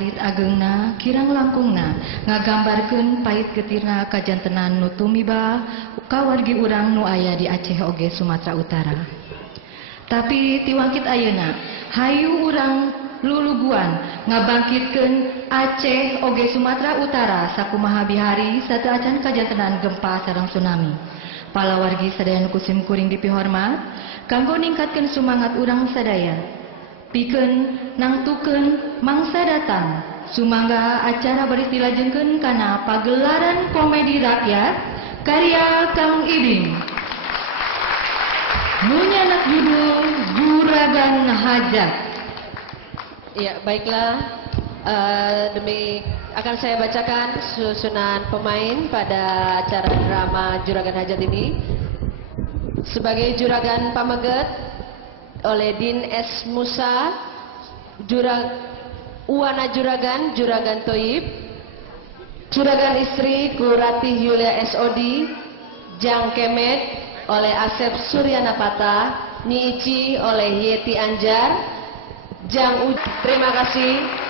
alit agengna kirang langkungna ngagambarkeun pait getirna kajantenan nu tumiba ka wargi urang nu aya di Aceh oge Sumatera Utara. Tapi tiwangkit ayeuna hayu urang luluguan ngabangkitkeun Aceh oge Sumatera Utara sakumaha bihari sateu acan kajantenan gempa sareng tsunami. Palawargi sadaya nu kusim kuring dipihormat kanggo ningkatkeun sumangat urang sadaya pikeun nangtukeun mangsa datang sumangga acara bari dilajengkeun kana pagelaran komedi rakyat karya Kang Ibing nu nyanak judul Juragan Hajat. Ya, baiklah. Demi akan saya bacakan susunan pemain pada acara drama Juragan Hajat ini. Sebagai Juragan Pameget oleh Din S. Musa, Uwana Juragan, Juragan Toib, Juragan Istri Kuratih Yulia S.O.D, Jang Kemet oleh Asep Suryanapata, Niichi oleh Yeti Anjar, Jang Uj. Terima kasih.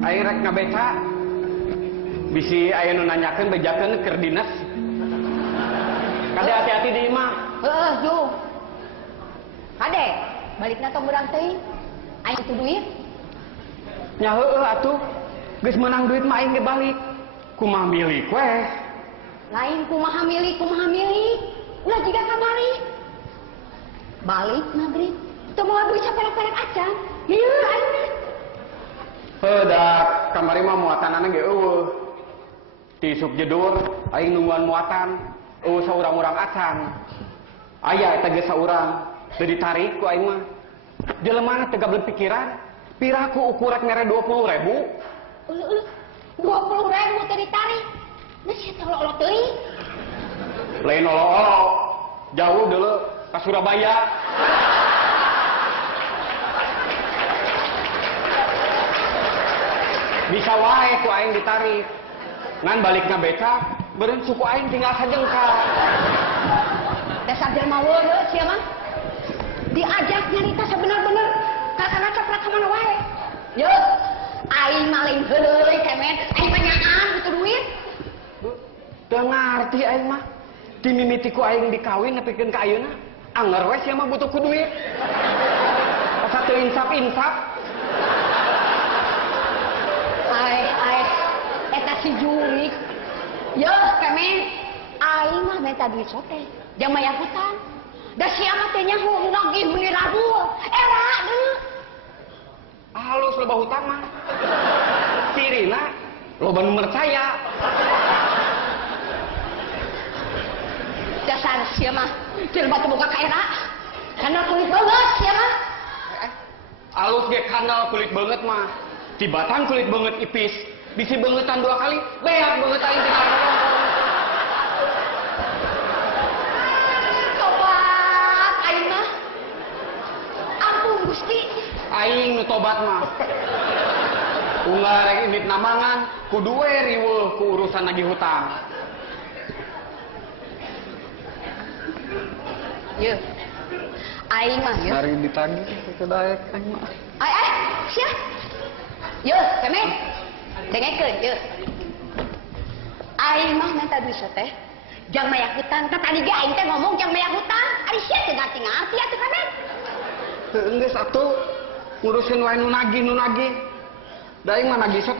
Aing rek ngabeca. Bisi aya nu nanyakeun bejakeun keur dinas. Kade hati-hati di imah. Heeh, Ju. Kade, balikna tong urang teuing. Aing teu duit. Nya heueuh atuh. Geus menang duit mah aing ge balik. Kumaha milik weh. Lain kumaha milik. Ulah jiga kamari. Balik maghrib. Teu moal duit saperek-perek acan. Lieur aing teh. Heudak kamari mah muatanana ge eueuh. Ti isuk jedur aing nungguan muatan. Eueuh saurang-urang acan. Aya eta ge saurang teu ditarik ku aing mah. Jelema teu gablek pikiran. Piraku ukuran mere 20.000. 20.000 teh ditarik. Nah sia teh olo-olo teuing. Lain olo-olo. Jauh deuleu ka Surabaya. Bisa wae ku aing ditarik. Ngan balikna becak, beureun suku aing tinggal sajengkal. Dasar jelema weuleuh sia mah. Diajak nyarita sabener-bener kakana caprak ka mana wae. Yeuh, aing mah lain heuleuy kemet, aing mah nyaan butuh duit. Teu ngarti aing mah. Ti mimiti ku aing dikawin nepikeun ka ayeuna, anger we sia mah butuh ku duit. Asa teu insap-insap. Ai, eta si jurik. Yeuh, kemet, aing mah minta duit sote. Jang maya hutang. Da sia mah teh nyaho nagih meuni radul. Era deui. Halus loba hutang mah. Cirina loba nu percaya. Dasar sia mah jelema teu boga kaera. Kana kulit banget sia mah. Alus ge kanal kulit banget mah. Tibatan kulit banget ipis. Bisi bangetan 2 kali, beak banget aing tinggal ngomong. Tobat aing mah. Ampun Gusti. Aing nu tobat mah. Unggal rek indit namangan, kudu we riweuh ku urusan nagih hutang. Yeuh. Aing mah yeuh. Hari ditagih teu daek aing mah. Ai, sia. Yeuh, kemet. Dengekeun yeuh. Aing mah minta duit teh. Jang maya hutang, tadi ge aing teh ngomong jang maya hutang. Ari sia teu ngarti-ngarti atuh kemet. Teu geus atuh ngurusin wae nu nagih. Da aing mah nagih sok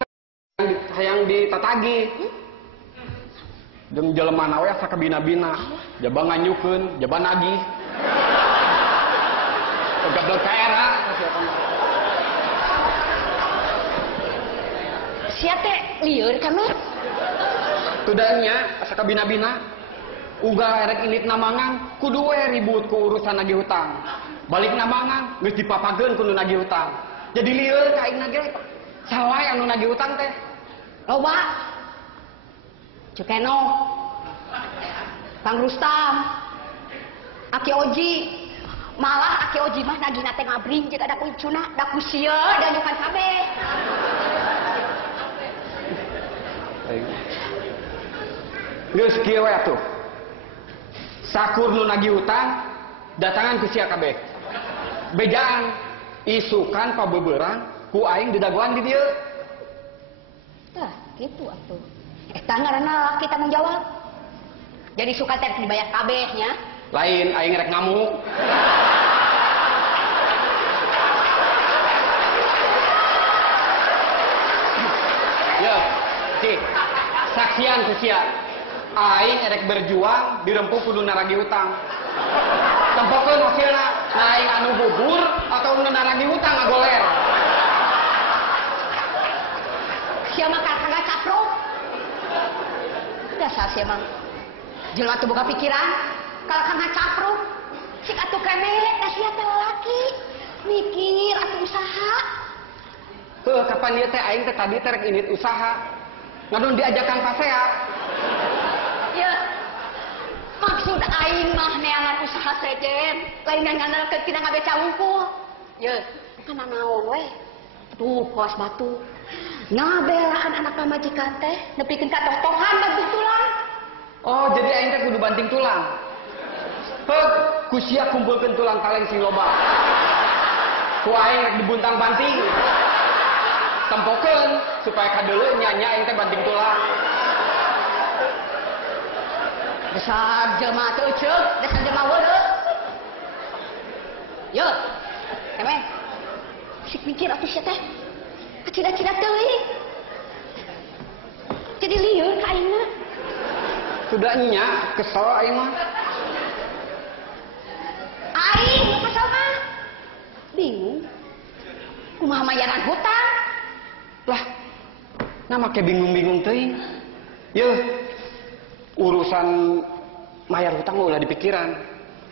hayang ditatagih. Jeung jelema we asa kabina-bina. Jaba nganyukeun, jaba nagih. Gablek ka era. Sia teh lieur kemet. Tudanya asa kabina-bina. Uga erek indit namangan kudu we ribut ku urusan nagih hutang. Balik namangan geus dipapageun ku nu nagih hutang. Jadi lieur ka aing ge. Sawae anu nagih hutang teh. Loba. Cukeno. Kang Rustam. Aki Oji. Malah Aki Oji mah nagihna teh ngabring jeung ada ku icuna, da ku sieun dan nyukan kabeh. Geus kieu we atuh. Sakur nu nagih hutang datangan ku sia kabeh. Bejaan isukan pabeubeurang ku aing didagoan di dieu. Tah, kitu atuh. Eta ngaranna laki tanggung jawab. Jadi suka teh dibayar kabeh nya. Lain aing rek ngamuk. Yo, cik. Saksian ku sia. Aing erek berjuang dirempuk kudu naragi hutang. Tempokeun hasilna, aing anu bubur atau nu naragi hutang ngagoler. Sia mah kagak capruk. Dasar sia mah. Jelema teu boga pikiran, kalau kagak capruk. Sik atuh kemet, da sia teh laki. Mikir atuh usaha. Tuh kapan dia teh aing teh tadi teh rek indit usaha. Ngadon diajakan pasea. Ya. Maksud aing mah neangan usaha sejen, lain ngandalkeun tina ngabeca wungkul. Ye, kana naon we? Tuh puas batu. Ngabelaan anak pamajikan teh nepikeun katotohan banting tulang. Oh, jadi aing teh kudu banting tulang. Heuh, ku sia kumpulkeun tulang kaleng sing loba. Ku aing rek dibuntang banting. Tempokeun supaya kadeuleu nya aing teh banting tulang. Dasar jelema teu ceuk, dasar jelema weureuh. Yo, kemen. Sik mikir atuh sia teh. Cida-cida teuing. Jadi lieur ka aingna. Sudah nya kesel aing mah. Aing kesel mah. Bingung. Kumaha mayaran hutang? Lah, nama ke bingung-bingung teuing. Yeuh, urusan mayar hutang mah ulah dipikiran.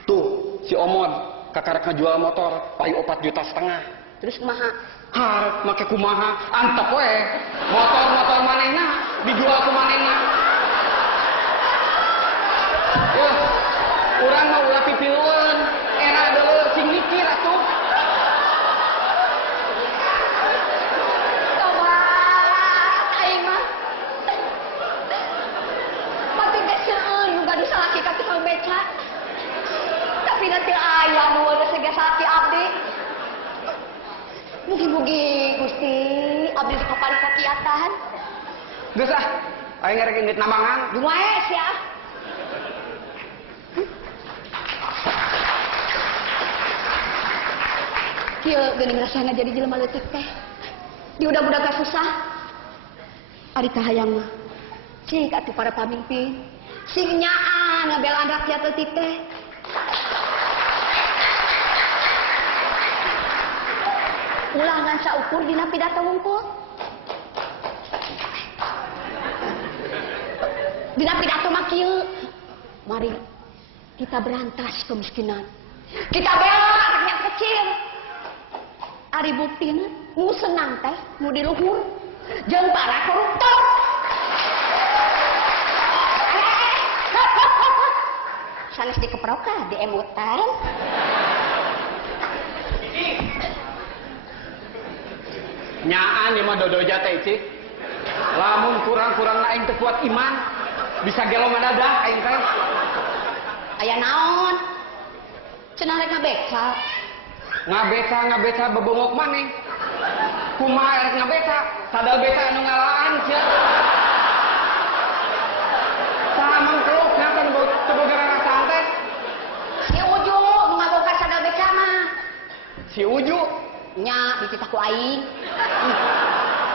Tuh, si Omod kakarek ngajual motor, payu 4,5 juta. Terus kumaha? Harap make kumaha, antep we. Motor manehna dijual ku manehna. Yeuh, urang mah ulah pipilueun. Era deuleu sing mikir atuh. Aing mah. Mati geus seueun nu gaduh salaki ka tukang beca. Tapi nanti aya nu geus salaki abdi. Mugi-mugi Gusti abdi kapan kakiatan. Geus ah, aing ngarek indit namangan. Dumae sia. Kieu geuning rasana jadi jelema leutik teh. Di udah-udah susah. Ari kahayang mah. Cik atuh para pamimpin. Sing nyaan ngabelaan rakyat leutik teh. Ulangan saukur dina pidato wungkul. Dina pidato mah kieu. Mari kita berantas kemiskinan. Kita bela rakyat kecil. Ari buktina nu senang teh nu di luhur jeung para koruptor. Sanes dikeprok ka di emutan. Nyaan ieu mah dodoja teh cik. Lamun kurang-kurang aing teu kuat iman, bisa gelo madadah aing teh. Aya naon? Cenah rek ngabeca. Ngabeca bebongok maneh. Kumaha erek ngabeca? Sadal beca anu ngalaan sia. Saha mangkeluk nya kan teu gara santet. Si Uju nu ngaboga sadal beca mah. Si Uju Nya dititah ku aing.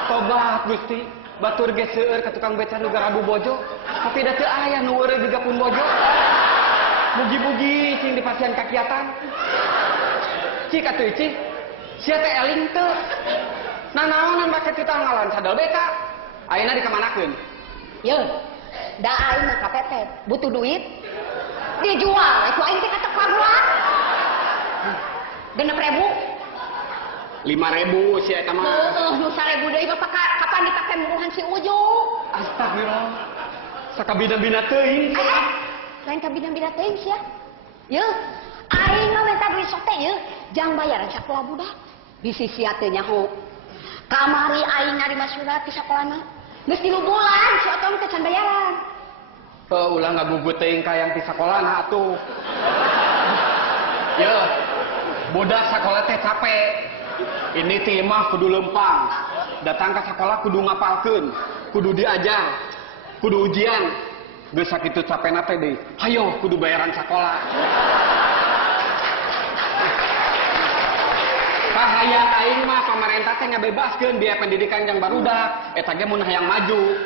tobat Gusti. Batur ge seueur ka tukang beca nu garabu bojo. Tapi da teu aya nu weureuh digapun bojo. Mugi-mugi cing dipasihan kakiatan. Cik atuh cik, sia teh eling teu. Nanaonan make kita ngalan sadal beca. Ayeuna dikamanakeun? Ye, da aing mah kapepet, butuh duit. Dijual, itu aing teh katek paguan. 6.000. 5.000 sia eta mah. Heeh, nu 1.000 deui mah kapan dipake muruhan si Uju? Astagfirullah. Sakabina-bina teuing. Lain kabina-bina teuing sia. Ye, aing mah minta duit sok teh ye, jang bayaran sakola budak. Bisi sia teh nyaho. Kamari aing narima surat ti sakolana. Geus 3 bulan si Otom teh can bayaran. Heuh ulah ngagugut teuing ka yang ti sakolana atuh. Ye, budak sakola teh capek. Ini ti mah kudu lempang. Datang ka sakola kudu ngapalkeun, kudu diajar, kudu ujian. Geus sakitu capena teh deui. Hayo kudu bayaran sakola. Kahayang aing mah pamarentah teh ngabebaskeun biaya pendidikan yang barudak. Eta ge mun hayang maju.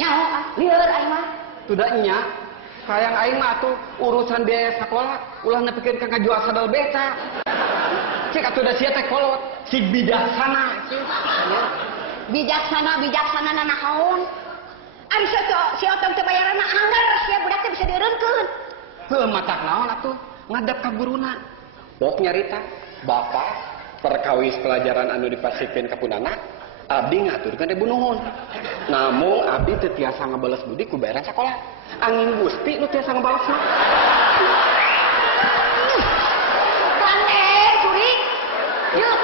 Nyaho ah, lieur aing mah. Tuda nya. Hayang aing mah atuh urusan biaya sakola ulah nepikeun ka ngajual sadal beca. Cik atuh da sia teh kolot, si bijaksana. Bijaksana nanaon? Ari si Otom teh bayaranna anggar sia budak teh bisa dieureunkeun. Heuh matak naon atuh ngadap ka guruna. Pok nyarita, Bapak perkawis pelajaran anu dipasikeun ka punana, abdi ngaturkeun debu nuhun. Namun abdi teu tiasa ngabales budi ku bayaran sakola. Angin Gusti nu tiasa ngabalesna. Panen curi. Yuk.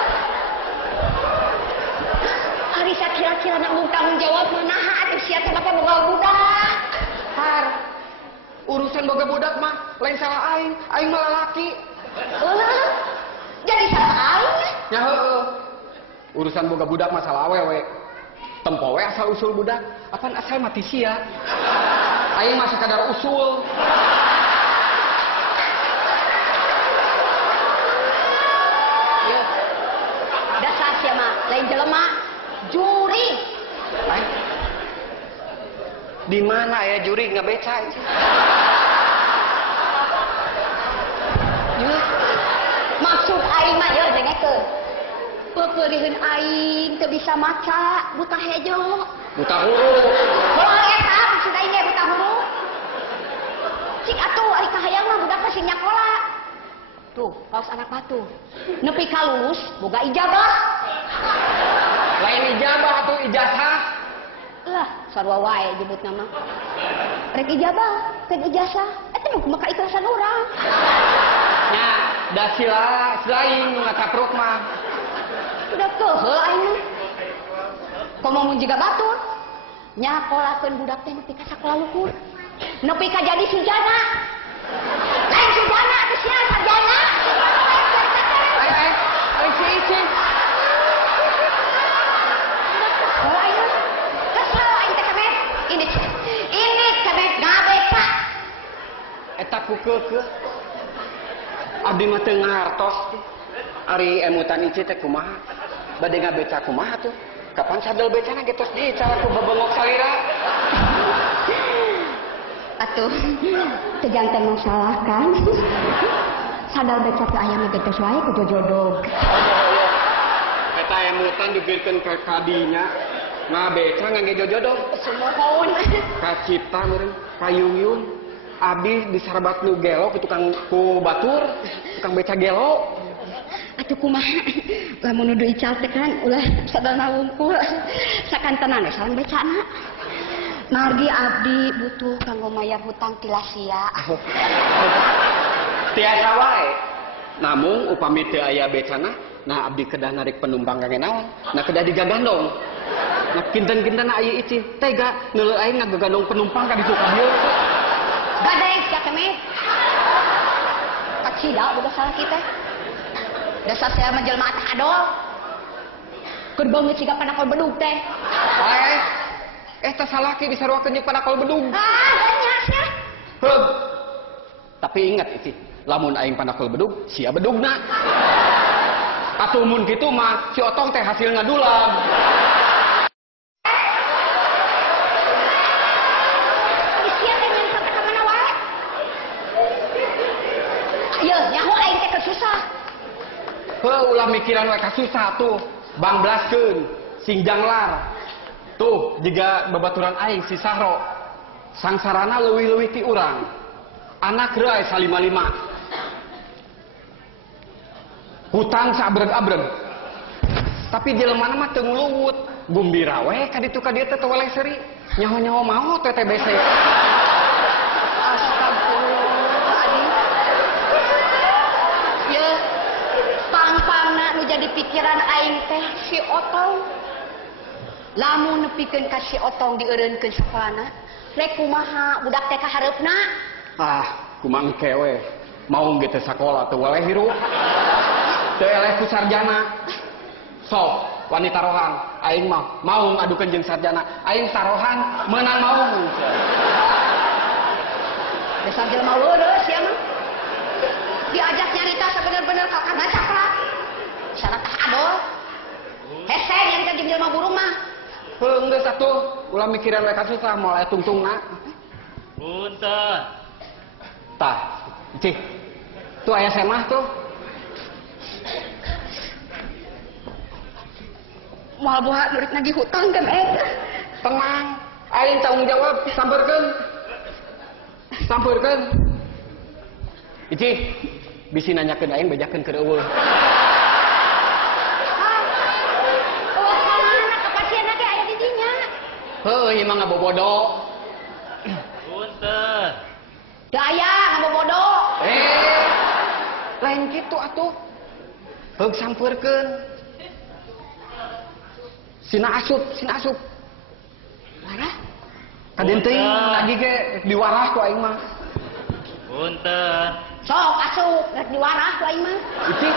Ari sakira-kira nak tanggung jawab manaha atuh sia teh make boga budak. Har. Urusan boga budak mah lain salah aing mah lalaki. Jadi salah aing. Ya heueuh. Urusan boga budak masalah awewe. Tempowe asal usul budak. Apaan asal mati sia? Aing mah sekadar usul. Ye. Dasar sia mah lain jelema juri. Di mana ya juri ngabeca? Ye. Maksud aing mah ye dengekeun. Pekeuriheun aing teu bisa maca, buta hejo. Buta huruf. Bola eta maksud aing ge buta huruf. Cik atuh ari kahayang mah budak sing nyakola. Tuh, paus anak batu. Nepi ka lulus boga ijazah. Lain ijabah tuh ijazah. Lah, sarua wae nyebutna mah. Rek ijabah, rek ijazah. Eta mah kumaha ikhlasan urang. Nya, da silain ngacapruk mah. Udah keheul aing mah. Komo mun jiga batur. Nyakolakeun budak teh nepi ka sakola luhur. Nepi ka jadi sujana. Lain sujana teh sia sarjana. Ai si. Oh aing mah. Kesel aing teh kemet. Ini kemet ngabeca. Eta kukeukeu. Abdi mah teu ngartos. Ari emutan ici teh kumaha? Bade ngabeca kumaha tuh? Kapan sadel becana getos dicara ku bebengok salira? Atuh, tejang teh masalah kan? Sadar beca teh aya mah getos wae ku jojodog. Eta emutan dibirkeun ka kadinya. Ngabeca ngangge jojodog. Sumohon. Kacipta meureun, kayung-yung. Abdi disarabat nu gelo ku tukang ku batur, tukang beca gelo. Atuh kumaha? Lamun nu ical teh kan ulah sadana wungkul. Sakantenan we sareng becana. Margi abdi butuh kanggo mayar hutang tilasia. Tiasa wae. Namun upami teu aya becana, nah abdi kedah narik penumpang kangge naon? Nah kedah digagandong. Nah kinten-kinten aya ici, tega ngeuleuh aing ngagagandong penumpang ka ditu ka dieu. Gadeng sia kemet. Kacida udah salah kita. Dasar saya mah jelema teh adol. Keur beungeut siga panakol bedug teh. Wae. Eta salaki disaruakeun jeung panakol bedug. Banyak sia. Heuh. Tapi ingat ici, lamun aing panakol bedug, sia bedugna. Atuh mun kitu mah si otong teh hasil ngadulang. Sia teh nyen sampe ka mana wae. Ayo, nyaho aing teh kesusah. Heuh ulah mikiran we kasusah tuh. Bangblaskeun sing janglar. Tuh jiga babaturan aing si Sahro. Sangsarana leuwih-leuwih ti urang. Anak reuy salima-lima. Hutang sabreg-abreg. Tapi jelema mah teu ngluwut. Gumbira we ka ditu ka dieu teh teu weleh seuri. Nyaho-nyaho mau teh TBC. Astagfirullahaladzim. Ya, pang-pangna nu jadi pikiran aing teh si Otong. Lamun nepikeun ka si Otong dieureunkeun sakolana, rek kumaha budak teh kahareupna? Ah, kumaha engke we. Mau ge teh sakola teu weleh hirup. Teu eleh ku sarjana. Sok, wanita rohan, aing mah mau ngadukeun jeung sarjana. Aing sarohan meunang mau. Dasar jelema leureus sia mah. Diajak nyarita sabener-bener ka kana cakra. Sana tah adol. Hese nyarita jeung jelema burung mah. Heuh geus atuh, ulah mikiran we kasusah moal aya tungtungna. Punten. Tah, cih. Tuh aya semah tuh. Moal boha nurik nagih hutang kan Tenang, aing tanggung jawab, sampeurkeun. Sampeurkeun. Ici, bisi nanyakeun aing bejakeun keur eueuh. Heuh, ieu mah ngabobodo. Punten. Daya ngabobodo. Lain kitu atuh. Heug sampeurkeun. Sina asup. Warah? Kaden teuing lagi ge diwarah ku aing mah. Punten. Sok asup rek diwarah ku aing mah. Ici.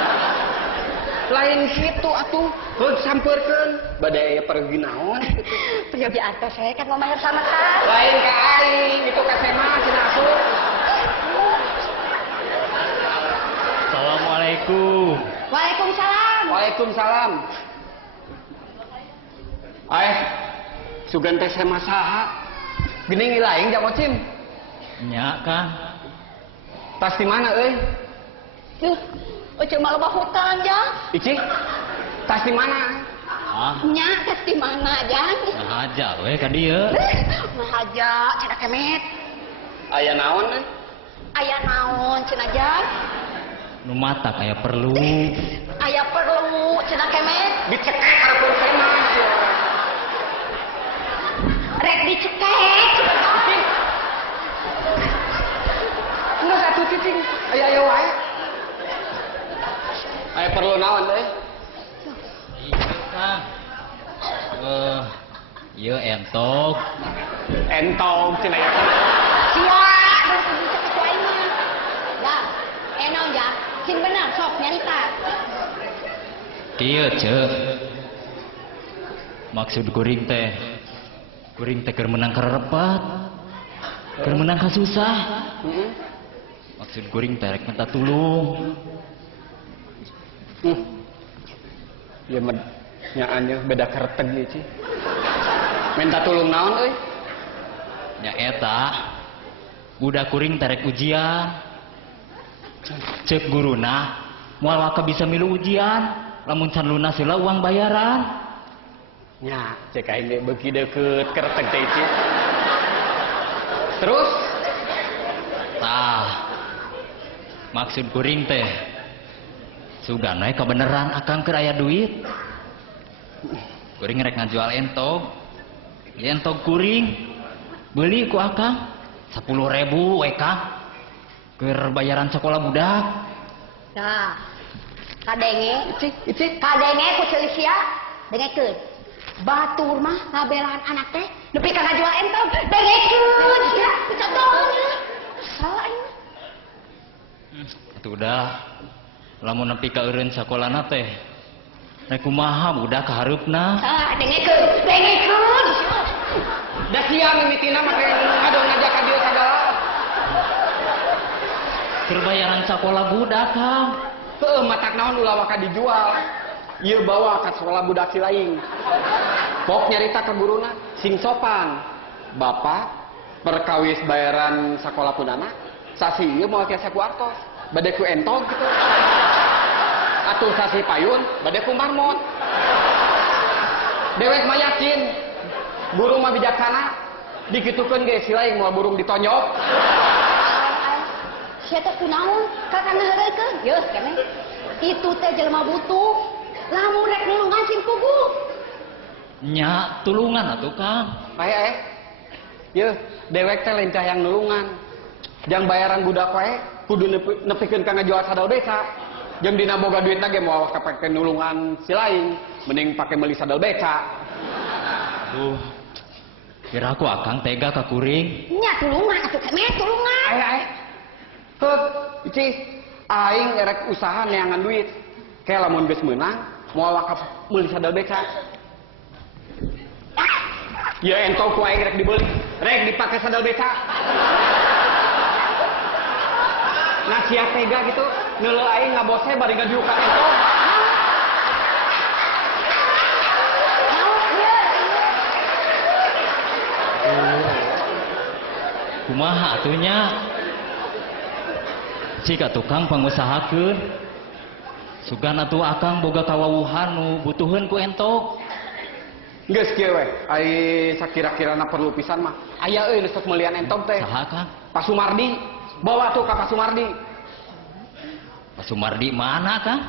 lain gitu atuh. Heuh sampeurkeun bade aya pergi naon gitu. Pergi atas saya kan mau mahir sama kan. Lain ka aing itu ka Sema cenah asuh. Assalamualaikum. Waalaikumsalam. Waalaikumsalam. Sugan teh Sema saha? Geuning ilaing jang Ocim. Nya, Kang. Tas di mana euy? Cuma loba hutang Jang. Ici. Tas di mana? Ah, Nya tes di mana Jang? aja we ka dieu. Mah aja cenah kemet. Aya naon euy? Aya naon cenah Jang? Nu matak aya perlu. Aya perlu cenah kemet. Dicekek hareupeun Sema. Rek dicekek. Geus atuh cicing. Aya wae. Aya perlu naon euy? Iya, Kang. Ieu entok. Entong cenah ya. Sia, urang dicekek wae mah. Jang, naon Jang? Sing bener sok nyarita. Kieu, Ceuk. Maksud kuring teh keur menang karerepat. Keur menang ka susah. Heeh. Maksud kuring teh rek minta tulung. Ya med nyaannya beda kereteg ieu Ci. Minta tulung naon euy? Nya eta budak kuring teh rek ujian. Ceuk guruna moal waka bisa milu ujian lamun can lunas heula uang bayaran. Nya, cek aing ge beuki deukeut kereteg teh Ci. Terus Tah, maksud kuring teh sugan we kebeneran akang keur aya duit. Kuring rek ngajual entog. Entog kuring beli ku akang 10.000 we Kang. Keur bayaran sekolah budak. Nah, kadenge, Ici. kadenge ku ceulis sia, dengekeun. Batur mah ngabelaan anak teh, nepi ka ngajual entong, dengekeun sia, contohnya. Salah ini. Atuh udah lamun nepi ka eureun sakolana teh rek kumaha budak ka hareupna. Salah dengekeun, dengekeun. Da sia mimitina make ado ngajak ka dieu sagala. Keur bayaran sakolah budak Kang. Heueuh matak naon ulah waka dijual. Ieu bawa ka sekolah budak si laing. Pok nyarita ke guruna sing sopan. Bapak perkawis bayaran sekolah punana sasi ieu moal tiasa ku artos. Bade ku entog gitu. Atuh sasi payun bade ku marmot. Dewek mah yakin burung mah bijaksana. Dikitukeun ge si laing moal burung ditonjok. Sia teh kunaon? Kakana heureukeun. Yeuh, keneh. Itu teh jelema butuh. Lamun rek nulungan sing pugu. Nya tulungan atuh Kang. Aya Yeuh, dewek teh lain yang nulungan. Jang bayaran budak wae kudu nepikeun ka ngajual sadal beca. Jeung dina boga duitna ge moal kapake nulungan si lain, mending pake meuli sadal beca. Aduh. Kira aku akang tega ka kuring. Nya tulungan atuh kemet tulungan. Aya. Heuh, Ici, aing erek usaha neangan duit. Kayak lamun geus meunang moal wakaf meuli sadal beca. Ya entong ku aing rek dibeli, rek dipake sadal beca. Nah sia tega gitu, neuleuh aing ngabose bari ngajuukan entong. Kumaha atunya? Jika tukang pangusahakeun sugan atuh akang boga kawawuhan nu butuheun ku entok. Geus kieu we, ai sakira-kirana perlu pisan mah. Aya euy nu sok meuliean entong teh. Saha Kang? Pak Sumardi, bawa tuh ka Pak Sumardi. Pak Sumardi mana Kang?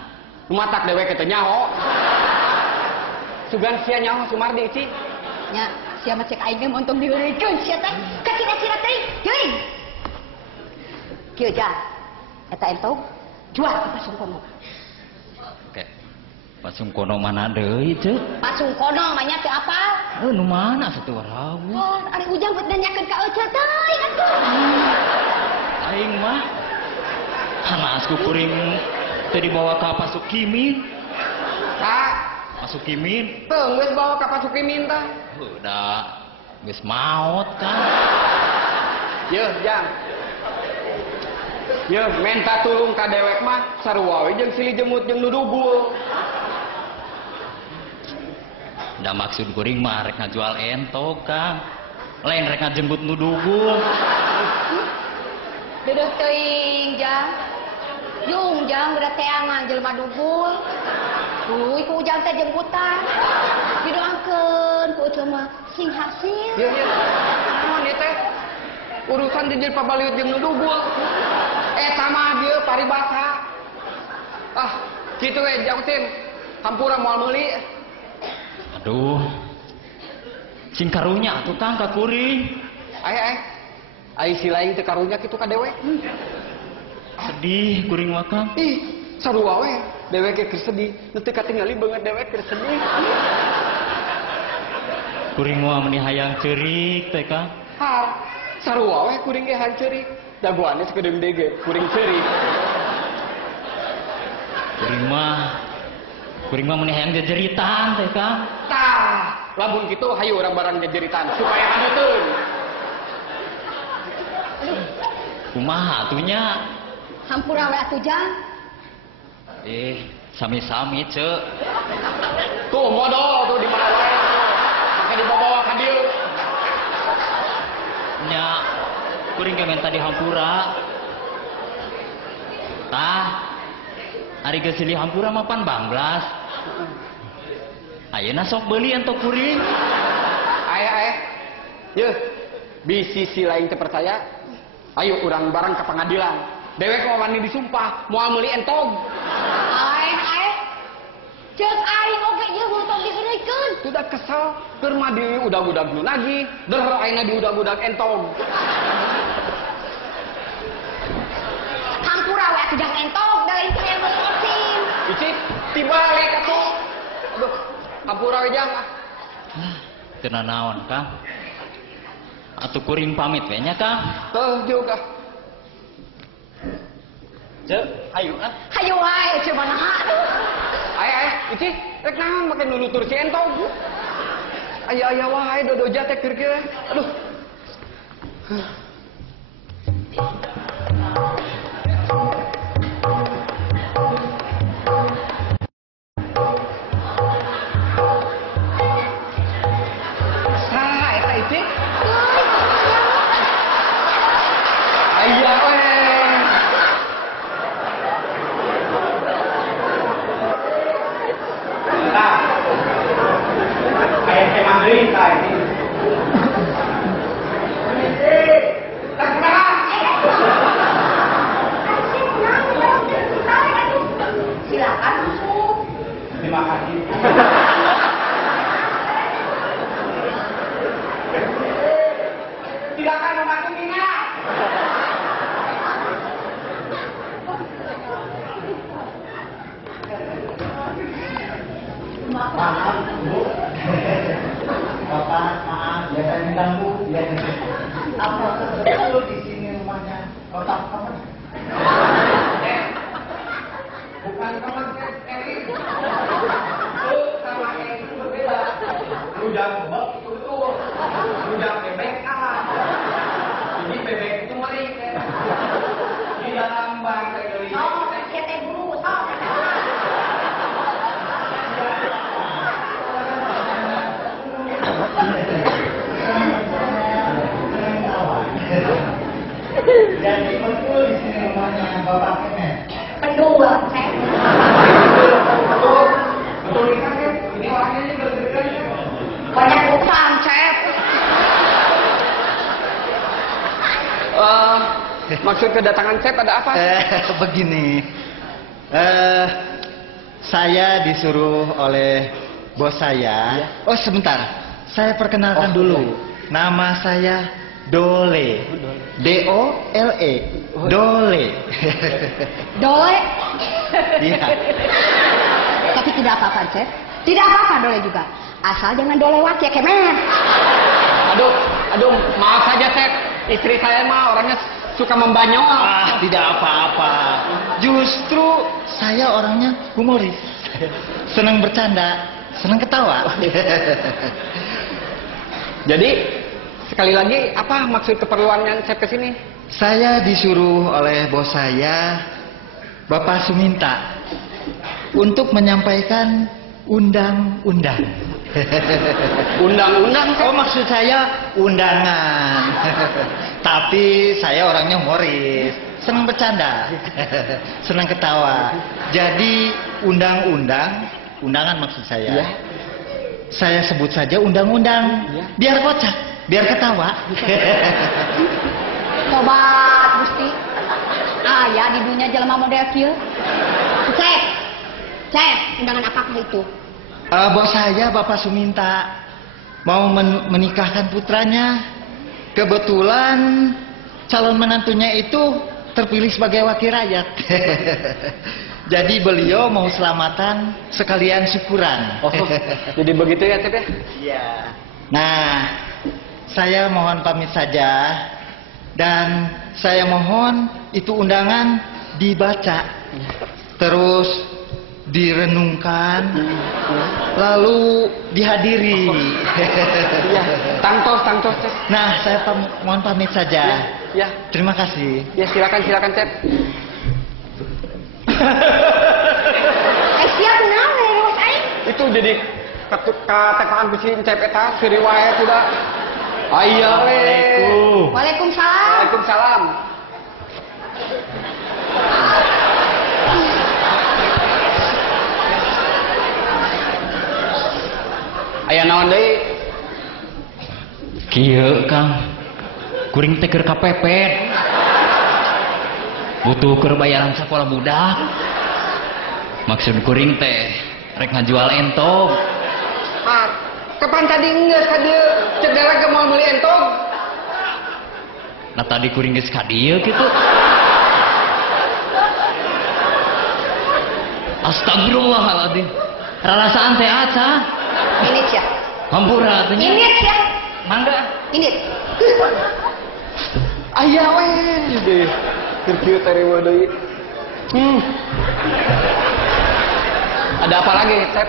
Matak dewek teh nyaho. Sugan sia nyaho Sumardi Ici. Nya, sia mah cek aing ge montong diheureukeun sia teh. Ka cira-cira teh, geuing. Kieu ja. Eta entong jual ka pasungkono. Oke. Pak Sungkono mana deui teu? Pasungkono mah nya teu apal. Nu mana satu rawu? Oh, ari ujang buat nanyakeun ka euceul teh atuh. Aing mah hanas ku kuring teu dibawa ka Pasuk Kimi. Sukimin. Geus bawa ka Pak Sukimin tah. Udah geus maot kan. Yeuh, Jang. Yeuh, minta tulung ka dewek mah sarua we jeung silih jemut jeung nu dugul. Da maksud kuring mah rek ngajual entok, Kang. Lain rek ngajemput nu dugul. Duduk teuing, Jang. Yung, Jang, berat teangan jelema dugul. Uy, ku ujang teh jemputan. Didoakeun ku Ucuy mah sing hasil. Yeuh, naon ieu teh? Urusan dijil pabaliut jeung nu dugul. Eta mah dieu paribasa. Ah, kitu we Jang Tin. Hampura moal meuli. Aduh. Sing karunya atuh Kang ka kuring. Ai si lain teu karunya kitu ka dewek. Sedih kuring mah Kang. Ih, sarua we. Dewek ge keur sedih. Nu teu katingali beungeut dewek keur sedih. Kuring mah meuni hayang ceurik teh Kang. Ha, sarua we kuring ge hayang ceurik. Dagoanna sakedeung ge kuring ceurik. Kuring mah meuni hayang jejeritan teh Kang. Tah, lamun kitu hayu urang barang jejeritan supaya hadeteun. Kumaha atunya? Hampura we atuh, Jang. Sami-sami ceu. Tuh modal tuh di mana wae tuh. Make dibawa ka dieu. Nya kuring ge menta dihampura. Tah, ari geus silih hampura mah pan banglas. Ayeuna sok beuli entok kuring. Aya. Yeuh, bisi si lain teu percaya. Ayo urang bareng ke pengadilan. Dewek mah wani disumpah moal meuli entog. Ae. Ceuk aing oge ieu hutong digeureukeun. Tidak kesel keur mah di udag-udag nu nagih, deuheur ayeuna di udag-udag entog. Hampura we atuh Jang entok, da lain teh yang mesin. Cicik, tibalik atuh. Aduh, hampura we Jang. Teu naon Kang. Atuh kuring pamit we nya Kang. Teuh juga. Ceu, hayu ah. Hayu wae cuma naha. Aya, Cicik, rek naon make nunutur si entog. Aya wae dodoja teh keur kieu. Aduh. Saha eta Cicik? Aya we. Kayak mandarin kayak ini. Silakan masuk. Terima kasih. Silakan membantu Mina. Maaf, Bu. Bapak, maaf, biasa mengganggu. Apa betul di sini rumahnya kotak kamu? Bukan teman Eri. Sama Eri berbeda. Rujak bebek itu betul. Rujak bebek kalah. Ini bebek itu mari. Di dalam bangkai geli. Oh, kita guru, oh. Jadi betul di sini rumahnya Bapak Kemet. Pendua, saya. Betul ini kan ini orangnya ini berdekat. Banyak utang, Cep. Maksud kedatangan Cep ada apa? Begini, saya disuruh oleh bos saya. Oh sebentar, saya perkenalkan dulu. Nama saya Dole. D-O-L-E. Dole. Dole. Iya. Tapi tidak apa-apa, Cep. Tidak apa-apa Dole juga. Asal jangan dolewat ya, Kemet. Aduh, maaf saja Cep. Istri saya mah orangnya suka membanyol. Tidak apa-apa. Justru saya orangnya humoris. Senang bercanda. senang ketawa. Jadi sekali lagi apa maksud keperluannya saya kesini? Saya disuruh oleh bos saya, Bapak Suminta, untuk menyampaikan undang-undang. Undang-undang? Oh, maksud saya undangan. Tapi saya orangnya humoris, senang bercanda, senang ketawa. Jadi undang-undang, undangan maksud saya. Iya. Saya sebut saja undang-undang, biar kocak, biar ketawa. Tobat Gusti. Ya di dunia jelema model kieu. Cek, undangan apakah itu? Bos saya, Bapak Suminta, mau menikahkan putranya. Kebetulan calon menantunya itu terpilih sebagai wakil rakyat. Jadi beliau mau selamatan sekalian syukuran. Oh, jadi begitu ya, Cep ya? Iya. Nah, saya mohon pamit saja. Dan saya mohon itu undangan dibaca. Terus direnungkan, lalu dihadiri. Iya, tangtos, Cep. Nah, saya mohon pamit saja. Ya. Terima kasih. Ya, silakan, Cep. Siap naon ya bos aing? Itu jadi katekaan bisi Cep eta si riwayat udah. Aya we. Waalaikumsalam. Waalaikumsalam. Aya naon deui? Kieu Kang, kuring teh keur kapepet. Butuh keur bayaran sekolah budak. Maksud kuring teh rek ngajual entog. Kapan tadi geus ka dieu cek dalag mau meuli entog? Nah tadi kuring geus ka dieu kitu. Astagfirullahaladzim. Rarasaan teh aca. Ini ya. Hampura teh. Ini ya. Mangga. Ini. Aya we deui. Keur kieu tarewa deui. Ada apa lagi, Cep?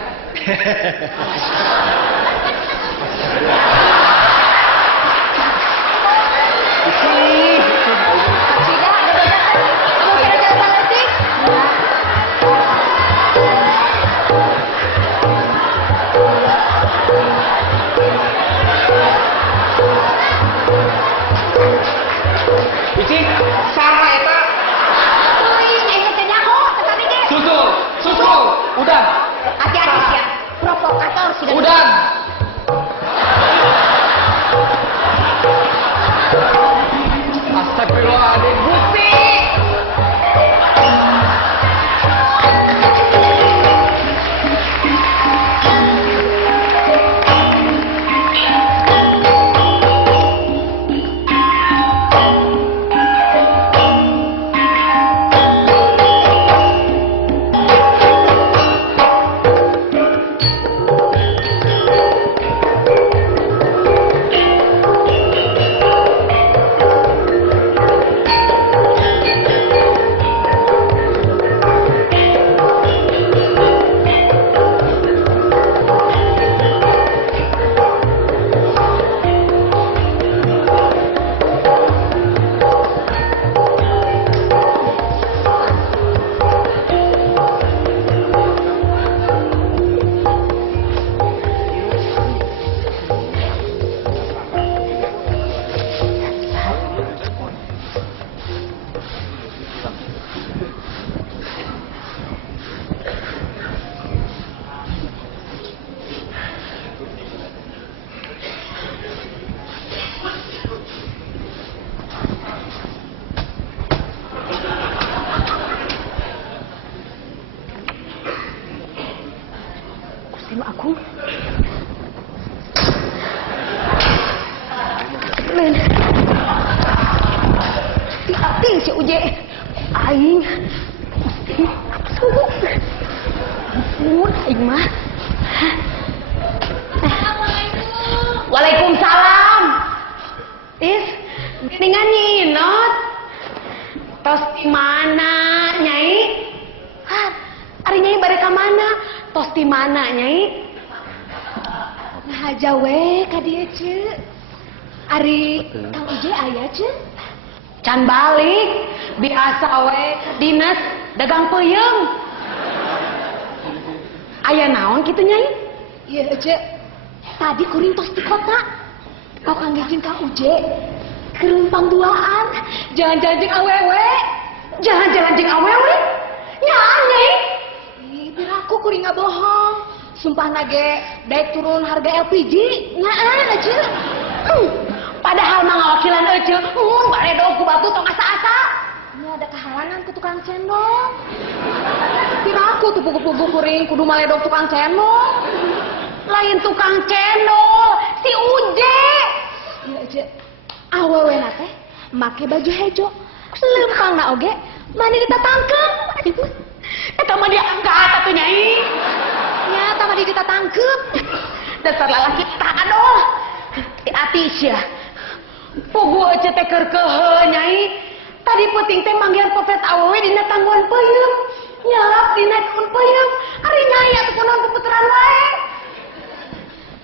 Isi, sama eta. Susu, udah. Hati-hati ya. Provokator sudah. Udah. Astagfirullahaladzim, Gusti. Gusti Agung. Men. Ting si Uje. Aing. Gusti. Ampun, aing mah. Waalaikumsalam. Is, geningan nyinot. Tos di mana, Nyai? Ari Nyai bade ka mana? Tos di mana, Nyai? sahaja we ka dieu ce. Ari Kang Uje aya ce? Can balik, biasa we dinas dagang peuyeum. Aya naon kitu Nyai? Ieu ce. Tadi kuring tos di kota. Kau panggil jeung Kang Uje. Kerumpang duaan, jalan-jalan jeung awewe. Jalan-jalan jeung awewe? Nyaan Nyai? Ih, biraku kuring ngabohong. Sumpah nage daek turun harga LPG. Nyaan aja. Padahal mah ngawakilan aja. Baredog ku batu tong asa-asa. Ini ada kehalangan ke tukang cendol. Biraku tuh pugu-pugu kuring kudu maledog tukang cendol. Lain tukang cendol, si Uje. Iya aja. Awewe na teh make baju hejo. Lempang na oge mani ditatangkeun. Eta mah dia angkat atuh Nyai. Nya eta mah ditatangkeun. Dasar lalaki tak aduh. Ati sia. Pugu aja teh keur keuheun Nyai. Tadi penting teh manggihan potret awewe dina tangguhan peuyeum. Nyalap dina tangguhan peuyeum. Ari Nyai atuh kunaon keputeran wae.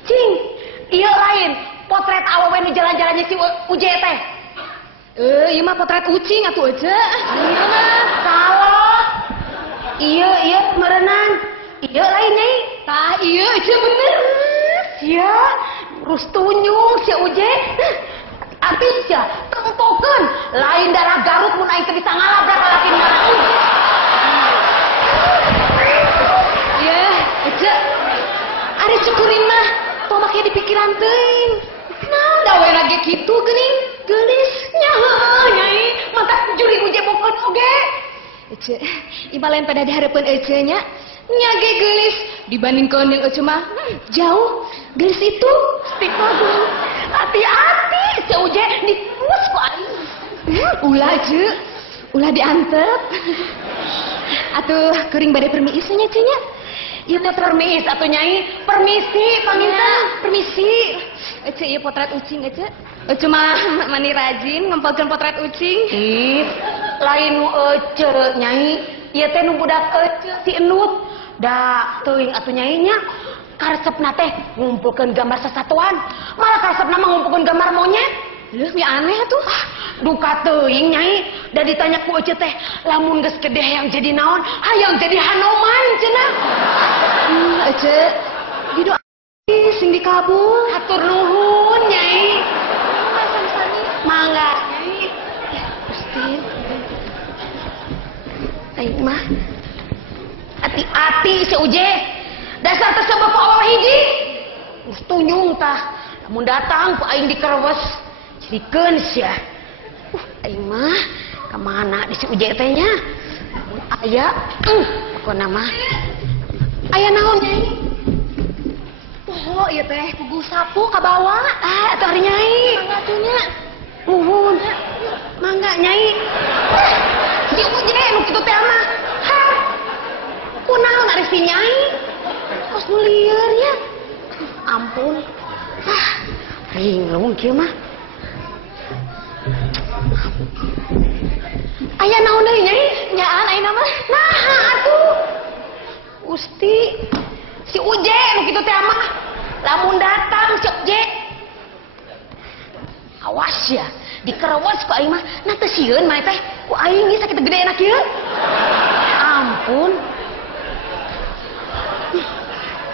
Cing, ieu lain. Potret awewe nu jalan-jalannya si Uje teh. Ieu mah potret ucing atuh aja. Ieu mah salah. Ieu merenang. Ieu lain Nyai. Tah ieu aja bener. Sia, terus tunyung si Uje. Arti sia, tempokeun lain darah Garut mun aing teh bisa ngalabrak lalaki nu ngaran Uje. Ieu aja. Ari cukurin mah tong make di pikiran teuing. Naon da we lagi kitu geuning? Geulis nyaho Nyai, mantap juri Uje bokeun oge. Ece, ieu lain pada dihareupeun ece nya. Nya ge geulis dibandingkeun jeung ece mah jauh. Geulis itu stigma dulu. Hati-hati si Uje dipus ku aing. Ulah ce, ulah diantep. Atuh kuring bade permisi nya ce nya. Ieu teh permis atuh Nyai. Permisi panginten. Permisi. Ece ieu potret ucing ece. Ece mah mani rajin ngempelkeun potret ucing. Ih, lain nu ece Nyai. Ieu teh nu budak ece si Enut. Da teuing atuh Nyai nya. Karesepna teh ngumpulkeun gambar sasatuan. Malah karesepna mah ngumpulkeun gambar monyet. Leuh mi aneh atuh. Duka teuing Nyai. Da ditanya ku ece teh, lamun geus gede hayang jadi naon? Hayang jadi Hanoman cenah. Ece didoa sing dikabul. Hatur nuhun Nyai. Mangga Nyai. Gusti. Aing mah hati-hati si Uje. Dasar tersebut ku awal hiji. Geus tunyung tah. Lamun datang ku aing dikerewes. Cirikeun sia. Aing mah ka mana di si Uje teh nya? Mun aya pokona mah aya naon Nyai? Poho ieu teh kugu sapu ka bawah. Atuh ari Nyai. Mangga atuh nya. Nuhun. Mangga Nyai. Si Uje nu kitu teh mah. Hah. Kunaon ari si Nyai? Kos nu lieur ya. Ampun. Ringlung kieu mah. Aya naon deui Nyai? Nyaan ayeuna mah. Naha atuh. Gusti, si Uje nu kitu teh mah. Lamun datang si Uje. Awas ya, dikerewas ku aing mah. Nah teu sieun mah teh. Ku aing geus sakitu gedeena kieu. Ampun.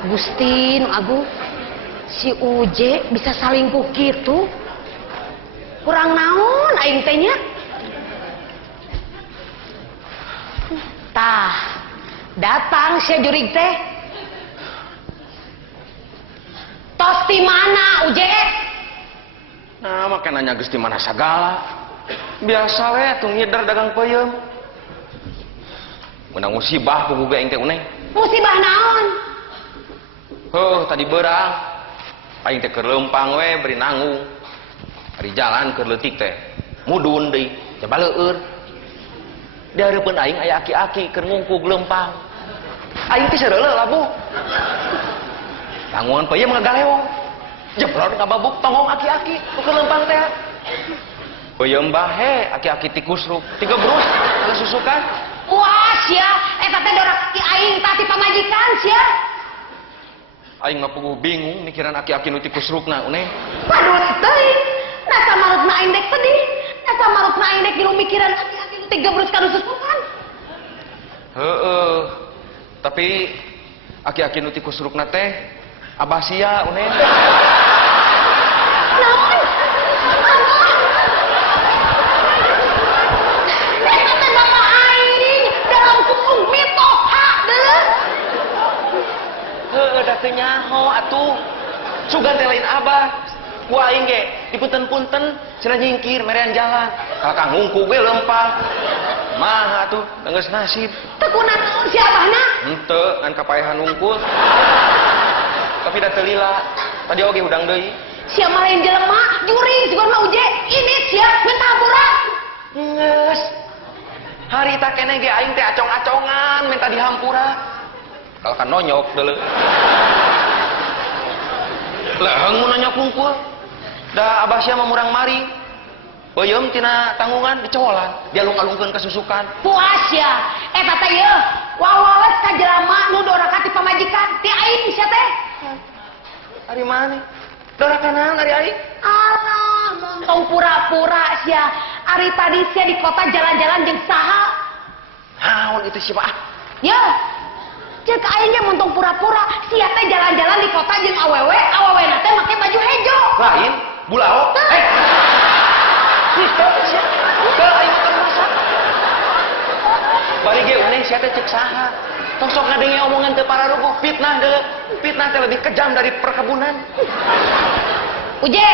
Gusti nu agung. Si Uje bisa salingkuh kitu. Kurang naon aing teh nya? Tah, datang si jurig teh. Tos di mana Uje? Nah, makan nanya geus di mana sagala. Biasa we atuh ngidar dagang peuyeum. Menang musibah ku boga aing teh uneng. Musibah naon? Tadi beurang. Aing teh keur leumpang we beri nanggung. Ari jalan keur leutik teh. Mudun deui, coba leueur. Di hareupeun aing aya aki-aki keur ngungkug leumpang. Aing teh sareuleuh labu. Tanggungan peuyeum ngagalewong. Jebror ngababuk tongong aki-aki keur leumpang teh. Peuyeum bahe aki-aki tikusruk, tigebrus kana susukan. Wah sia, eta teh dorak ti aing tah ti pamajikan sia. Aing mah puguh bingung mikiran aki-aki nu ti kusrukna uneh. Waduh teuing. Nasa marutna aing dek sedih. Nasa marutna aing dek ngilu mikiran aki-aki nu tiga berus kanu susukan. Heeh. Tapi aki-aki nu ti kusrukna teh abah sia uneh. Naon? Eta teh bapak aing dalam kumung mitoha deuleu. Heeh, da teu nyaho atuh. Sugan teh lain abah. Ku aing ge dipunten-punten cenah nyingkir merean jalan. Kakang ngungku ge lempang. Maha atuh, geus nasib. Teu kunaon si abahna? Henteu ngan kapaehan ngungkul. Tapi da teu lila. Tadi oge udang deui. Sia mah lain jelema, juri juga mah uje. Ini sia minta hampura. Geus. Harita keneh ge aing teh acong-acongan minta dihampura. Kalau kan nonyok deuleu. Leheng mun nonyok ngungkul. Da abah sia mah murang mari. Beuyeum tina tanggungan dicolan, dialung-alungkeun kasusukan. Puas ya. Eta teh yeuh, wawales ka jelema nu doraka ti pamajikan. Ti aing sia teh. Ari mana? Dorakanan ari aing? Alah, montong pura-pura sia. Ari tadi sia di kota jalan-jalan jeung saha? Naon itu siapa? Yeuh. Ceuk aing ge montong pura-pura, sia teh jalan-jalan di kota jeung awewe, awewena teh make baju hejo. Lain, bulao. Gitu sia. Teu aing keur masak. Bari ge uneh sia teh ceuk saha? Tosok ngadenge omongan teu pararuguh, fitnah deuleu. Fitnah teh lebih kejam dari perkebunan. Uje,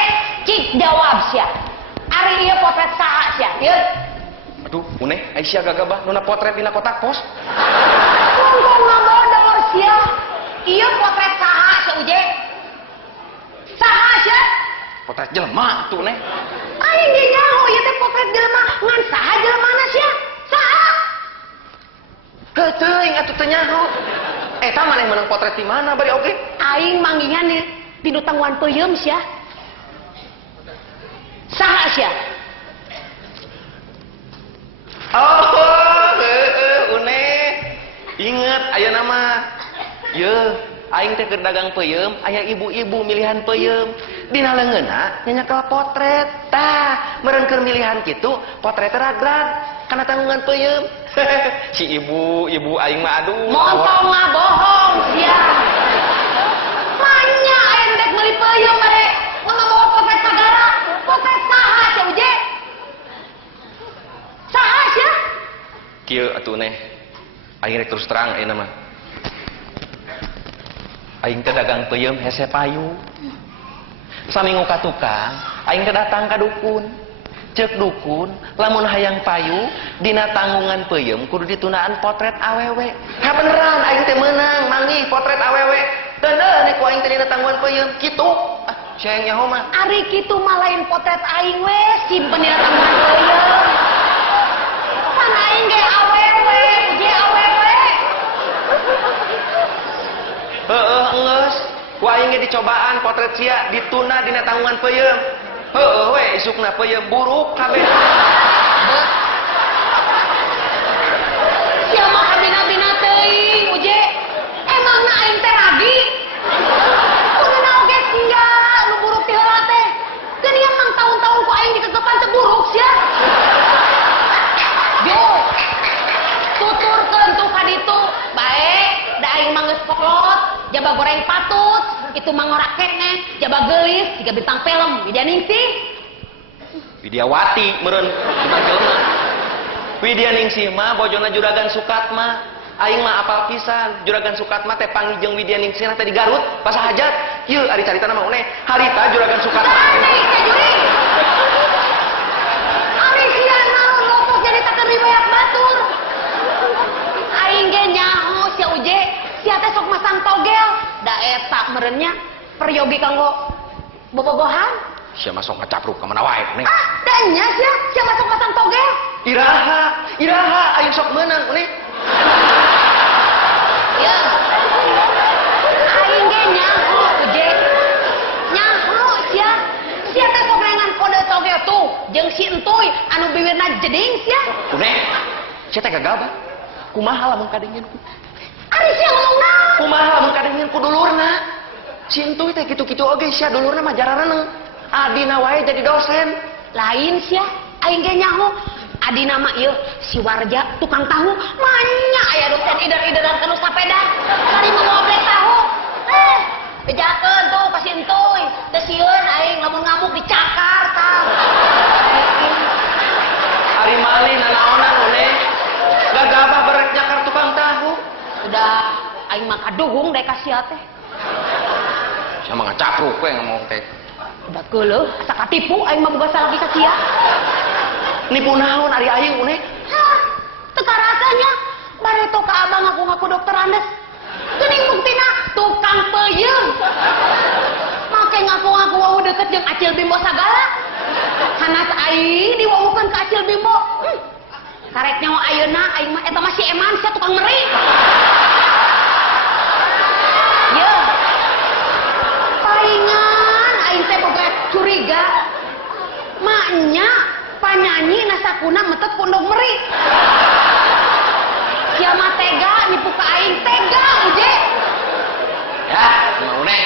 cik jawab sia. Ari ieu potret saha sia? Yeuh. Aduh, uneh Aisyah gagabah nuna potret dina kotak pos. Ngomong ngabodor sia. Ieu potret saha sia uje? Saha sia? Potret jelema tuh neh. Aing ge nyaho ieu teh potret jelema, ngan saha jelemana sia? Saha? Heuh teuing atuh teu nyaho. Eta maneh meunang potret di mana bari oge? Aing manggihan di tilu tangguhan peuyeum sia. Saha sia? Oh, uneh. Inget aya nama. Yeuh, aing teh keur dagang peuyeum, aya ibu-ibu milihan peuyeum. Dina leungeunna nyanyakel potret. Tah, meureun keur milihan kitu, potret teh ragrag kana tanggungan peuyeum. Si ibu aing mah aduh. Montong bohong sia. Manya aing dek meuli peuyeum mare ngomong potret sagala. Potret saha sia uje? Saha sia? Kieu atuh neh. Aing rek terus terang ayeuna mah. Aing teh dagang peuyeum hese payu. Saminggu ka tukang, aing teh datang ka dukun. Ceuk dukun, lamun hayang payu dina tanggungan peuyeum kudu ditunaan potret awewe. Ha beneran aing teh meunang manggih potret awewe. Teu neueuh ku aing teh dina tanggungan peuyeum kitu. Ah, sayang nyaho mah. Ari kitu mah lain potret aing we, simpen dina tanggungan peuyeum. Pan aing ge awewe, uje awewe. Heeh, geus. Ku aing ge dicobaan potret sia dituna dina tanggungan peuyeum. Heeh we isukna peuyeum buruk kabeh. Sia mah kabina-bina teuing, uje. Emangna aing teh ragi? Kunaon oge sia nu buruk ti heula teh. Geuningan mang tahun-tahun ku aing dikekepan teu buruk sia. Jo. Tuturkeun tuh ka ditu. Bae, da aing mah geus kolot, jaba goreng patut, itu mah ngora keneh, jaba geulis, jiga bintang film, Widya Ningsih. Widyawati meureun bintang filmna. Widya Ningsih mah bojona Juragan Sukatma. Aing mah apal pisan. Juragan Sukatma teh panggih jeung Widya Ningsih teh di Garut pas hajat. Ieu ari caritana mah uneh. Harita Juragan Sukatma. Tadi, Juri. Ari sia naon lopos jadi tak riwayat batur. Aing ge nyaho sia uje, sia teh sok masang togel. Da eta meureunnya peryogi kanggo bobogohan. Sia masuk ngacapruk ka mana wae neng. Ah, da nya sia masuk masang togel. Iraha aing sok meunang uneh. Ya. Aing ge nyaho uje. Nyaho sia. Sia teh sok rengan kode togel tuh jeung si entuy anu bibirna jeding sia. Uneh, sia teh gagabah. Kumaha lamun kadengin ku? Ari sia ngomong naon? Kumaha lamun kadengin ku dulurna? Si entuy teh kitu-kitu oge sia dulurna mah jarareuneu. Adina wae jadi dosen. Lain sia, aing ge nyaho. Adina mah ieu si Warja tukang tahu, manya aya dosen ider-ideran kanu sapeda. Bari ngobrol tahu. Bejakeun tuh ka si entuy. Teu sieun aing lamun ngamuk dicakar tah. Ari malih nanaonan une. Gagabah berek nyakar tukang tahu. Udah aing mah kaduhung deh ka sia teh. Sama ngacapruk we ngomong teh. Udah geuleuh, asa katipu aing mah boga salaki ka sia. Nipu naon ari aing une? Hah, teka rasanya bareto ka abang ngaku-ngaku dokter Andes. Geuning buktina tukang peuyeum. Make ngaku-ngaku wau deket jeung Acil Bimbo sagala. Hanas aing diwawukeun ka Acil Bimbo. Karek nyawa ayeuna aing mah eta mah si Eman sia tukang meri. Ye. Palingan aing teh boga curiga. Maknya panyanyi nasakuna metet pondok meri. Sia mah tega nipu ka aing tega uje. Ya, mau neh.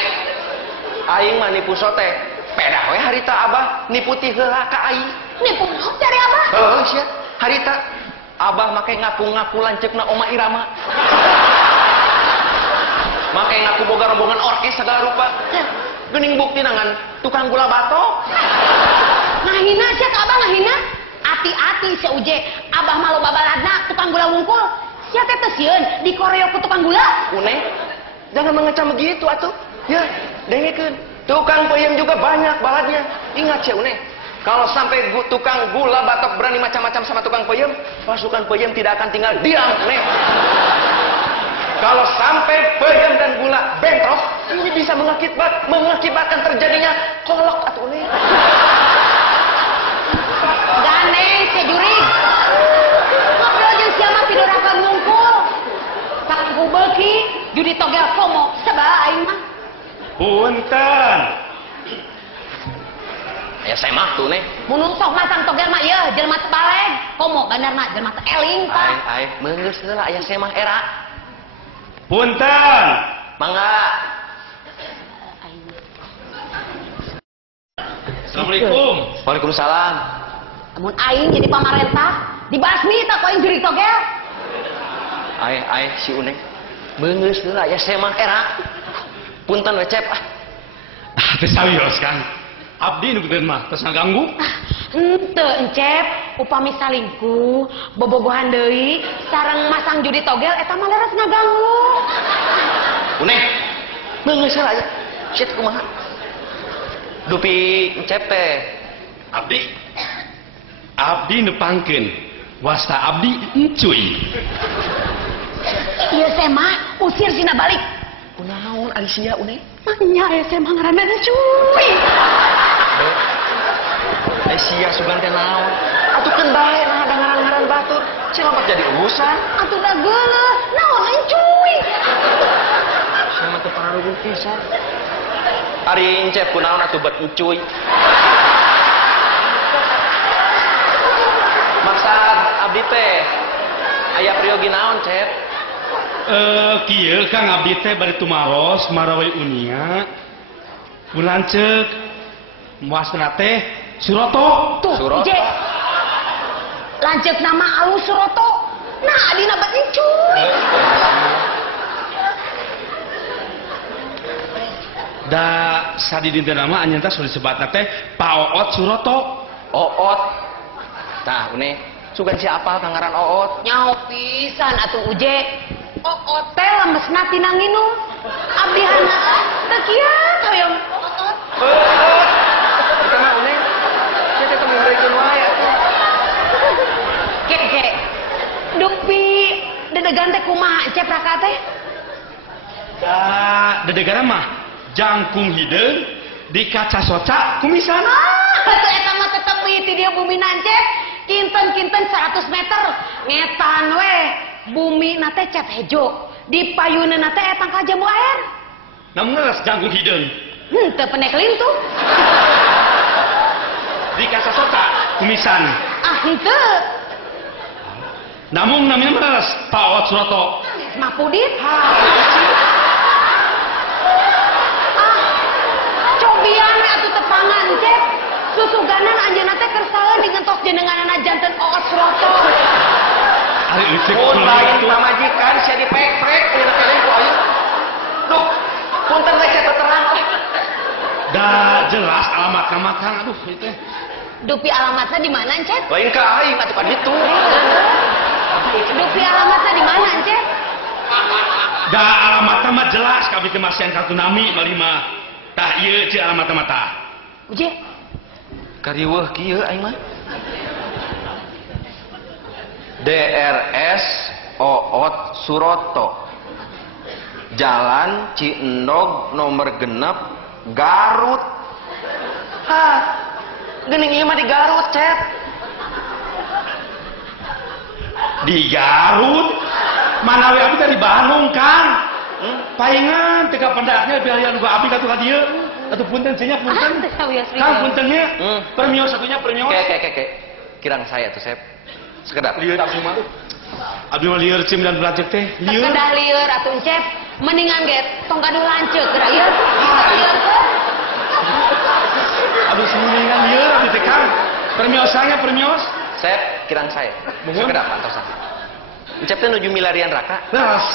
Aing mah nipu sote. Pedah we harita abah nipu ti heula ka aing. Nipu naon cari abah? Heuh sia, harita abah make ngaku-ngaku lanceukna Oma Irama. Make ngaku boga rombongan orkes segala rupa. Geuning buktina ngan tukang gula batok. Ngahina sia ka abah ngahina. Ati-ati sia uje, abah mah loba baladna tukang gula wungkul. Sia teh teu sieun dikoreok ku tukang gula. Une, jangan mengecam begitu atuh. Ya, dengekeun. Tukang peuyeum juga banyak baladnya. Ingat ya Une, kalau sampai tukang gula batok berani macam-macam sama tukang peuyeum, pasukan peuyeum tidak akan tinggal diam, Une. Kalau sampai peuyeum dan gula bentrok, ini bisa mengakibatkan terjadinya kolok atuh Une. Gane sia jurig. Ngobrol jeung sia mah pidora ka ngungkul. Pakku beuki judi togel komo sabaraha aing mah. Punten. Ya saya mah tuh nih. Mun sok masang togel mah ieu jelema teu baleg. Komo bandarna jelema teu eling tah. Ai meungeus heula aya saya mah era. Punten. Mangga. Assalamualaikum. Waalaikumsalam. Mun aing jadi pamarentah, dibasmi tah ku aing jurig togel. Ai si Une. Meungeus heula aya saya mah era. Punten we Cep. Teu sawios Kang. Abdi nu bener mah tos ngaganggu. Henteu encep, upami salingkuh, bobogohan deui, sareng masang judi togel eta mah leres ngaganggu. Une. Meungeus heula aya. Shit kumaha? Dupi Cep teh. Abdi nepangkeun. Wasta abdi encuy. Ieu teh mah usir sina balik. Kunaon ari sia Une? Nya aya teh mah ngaranna cuy. Sia sugan teh naon? Atukeun bae nah ada ngaran-ngaran batur. Cilamat jadi urusan. Atuh da geuleuh, naon encuy. Sama teu pararugun pisan. Ari Cep kunaon atuh bet encuy? Maksud abdi teh aya priogi naon Cep? Kieu Kang abdi teh bari tumaros marawai unia. Ulan ceuk muasna teh Suroto. Tuh, Suroto. Ije. Lanceuk nama alus Suroto. Nah, adina bet encuy. Da sadi dinten nama anjeun teh sudah disebatna teh Pak Oot Suroto. Oot. Tah Une, sugan siapa kangaran Oot? Nyaho pisan atuh uje. Oot teh lemesna tina nginum. Abdi handap teu kieu hoyong Oot. Kita mah Une. Kita teh mengeurekeun wae atuh. Kek. Dupi dedegan teh kumaha Cep raka teh? Da dedegana mah jangkung hideung di kaca soca kumisan. Atuh eta mah tetep ti dia bumi nancep. Kinten-kinten 100 meter. Ngetan we. Bumi nate Cep hejo. Di payuneuna teh eta ka jambu air. Namun ngeres jangkung hideung Henteu penek lintuh. di kaca soca kumisan. Ah henteu. Namun namanya ngeres Pak Oot Suroto. Mah pudit. Ah Pian atuh tepangan cek. Susuganan anjeunna teh keur salah digentos jenenganana janten Oos Roto. Ari licik Mun lain itu. pamajikan sia dipek-prek dina kene ku ayeuna. Duh, punten we sia terang. Da jelas alamat nama Kang. Aduh itu. Dupi alamatnya di mana, Cep? Lain ka aing atuh kan ditu. Dupi alamatnya di mana, Cep? Da alamat nama jelas kabeh teh masian kartu nami malima. Tah ieu ci alamat nama tah. Uje, Kariweuh kieu aing mah. DRS Oot Suroto. Jalan Ciendog nomor genep Garut. Hah. Geuning ieu mah di Garut, Cep. Di Garut. Mana we abdi teh di Bandung, Kang. Paingan teu pendaknya biayan gua abdi katu ka dieu. Atuh punten cenah punten. Kang puntennya. Permios satunya permios. Oke. Kirang saya tuh, Sep. Sekedap. Lieur abdi mah. Abdi mah lieur cim dan belajek teh. Lieur. sekedah lieur atuh, Cep. Mendingan get tong gaduh lanceuk geura ieu. Lieur teh. Abdi semuningan lieur abdi teh Kang. Permiosanya permios. Sep, kirang saya. Mohon. Sekedap pantosan. Encep teh nuju milarian raka. Beras.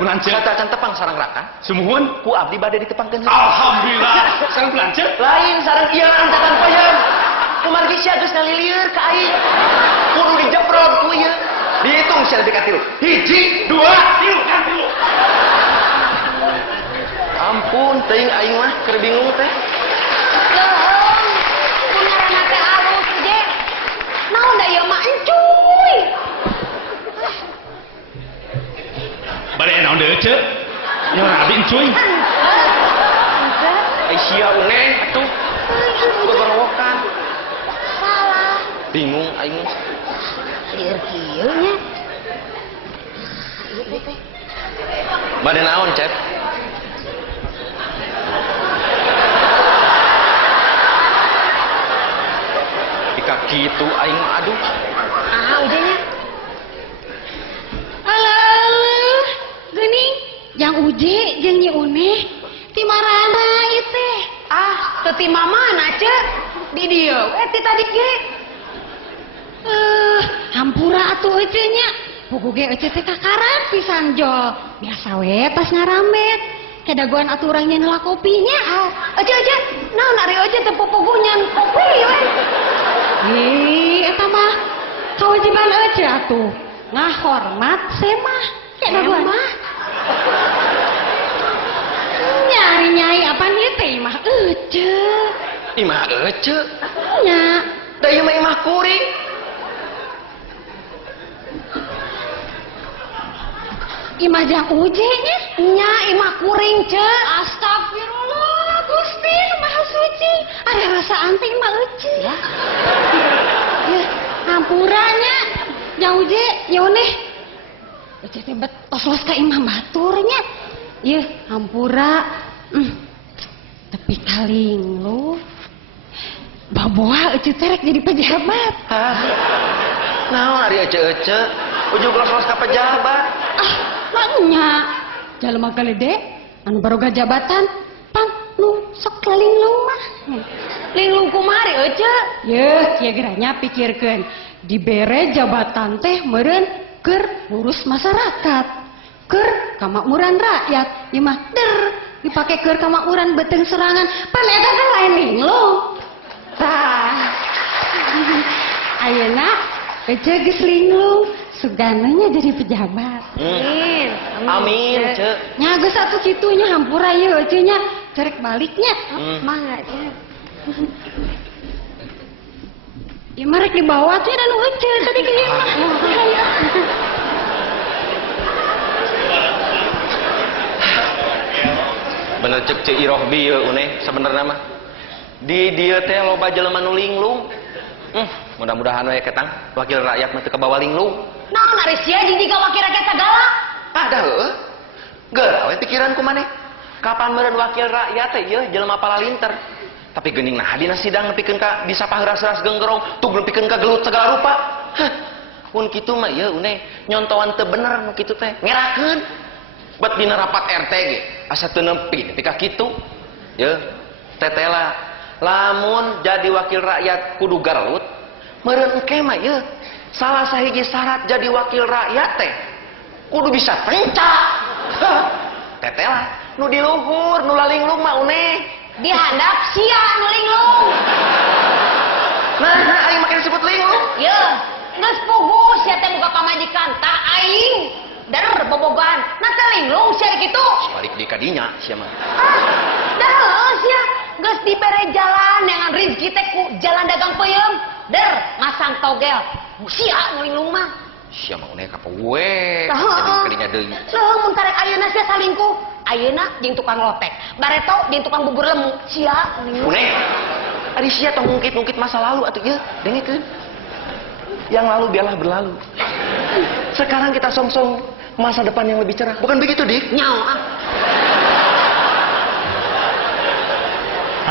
Mun anceu. Kata acan tepang sarang raka. Sumuhun. Ku abdi bade ditepangkeun. Alhamdulillah. Sareng belanceu. Lain sarang ieu ancakan peuyeum. Kumargi sia geus ngalilieur ka aing. Kudu dijebrod ku ieu. Dihitung sia dekat tilu. 1, 2, 3 kan tilu. Ampun, teuing aing mah keur bingung teh. Leuheung. Mun ngaranna teh alus, Uje. Naon da ieu mah encuy. Balik naon deui ceu? Nyawa abdi encuy. Ai sia uneh atuh. Gogorowokan. Salah. Bingung aing. Lieur kieu nya. Bade naon, Cep? Jika kitu aing mah aduh. Uje nya. Alah, geuning yang Uje jeung Nyi Uneh ti marana ieu teh. Teu ti mamana, Cek. Di dieu we ti tadi ge. Hampura atuh Ece nya. Pugu ge Ece teh kakaran pisan jol. Biasa we pas ngaramet. Kedagoan aturan nyen lah kopinya. Ece, naon ari Ece teh pupugu nyen kopi we. Eta mah kewajiban Ece atuh. Ngahormat semah. Kedagoan mah. Nyari apa nih teh mah Ece. Imah ece. Nya. Da ieu mah imah kuring. Imah jang Uje nya. Nya imah kuring, Cek. Astagfirullah, Gusti Maha Suci. Ada rasa anting mah Ece. Ya. Hampuranya. Jang Uje, Yoneh. Ece teh betos los ka imah baturnya. Ieu hampura. Tapi kaling lu. Baboa Ece terek jadi pejabat. Hah? Naon ari ece-ece? Ujug los-los ka pejabat. Maknya jalema galede anu baroga jabatan pang lu sok linglung mah. Linglung kumari Ece? Yeuh, kieu geranya pikirkeun. Dibere jabatan teh meureun keur ngurus masyarakat. Keur kamakmuran rakyat. Ieu mah dipake keur kamakmuran beuteung serangan. Pan eta teh lain linglung. Tah. Ayeuna Ece geus linglung. Sugananya jadi pejabat. Amin, Cek. Nya geus atuh kitunya hampura ieu Ece nya cerek baliknya. Mangga Cek. Ya marek dibawa teh dan Ece tadi ke ieu mah. Bener cek Cek Irohbi ieu uneh sabenerna mah. Di dieu teh loba jelema nu linglung. Mudah-mudahan we ketang wakil rakyat mah teu kabawa linglung. Naon ari sia jeung jiga wakil rakyat sagala? Da heueuh. Geura we pikiranku maneh. Kapan meureun wakil rakyat teh ieu jelema palalinter. Tapi geuning nah dina sidang nepikeun ka bisa paheras-heras genggerong, tug nepikeun ka gelut segala rupa. Mun kitu mah ieu uneh nyontoan teu bener nu kitu teh. Ngerakeun. Bet dina rapat RT ge asa teu nempi nepi ka kitu. Yeuh. Tetela lamun jadi wakil rakyat kudu Garut meureun engke mah ieu salah sahiji syarat jadi wakil rakyat teh kudu bisa penca. Tetela nu di luhur nu lalinglung mah une Di handap sia nu linglung. nah aing makin disebut linglung. Ye, geus puguh sia teh boga pamajikan tah aing dar bobogan. Nah teh linglung sia kitu. Balik di kadinya sia mah. Dah heuh sia geus dibere jalan dengan rezeki teh ku jalan dagang peuyeum. Der masang togel. Sia nu linglung mah. Sia mah une kapoe. Heeh. Kadinya deui. Lah mun karek ayeuna sia salingkuh. Ayeuna jeung tukang lotek, bareto jeung tukang bubur lemu. Sia nu linglung. Une. Ari sia tong ngungkit-ngungkit masa lalu atuh ieu, dengekeun. Yang lalu biarlah berlalu. Sekarang kita songsong masa depan yang lebih cerah. Bukan begitu, Dik? Nyao ah.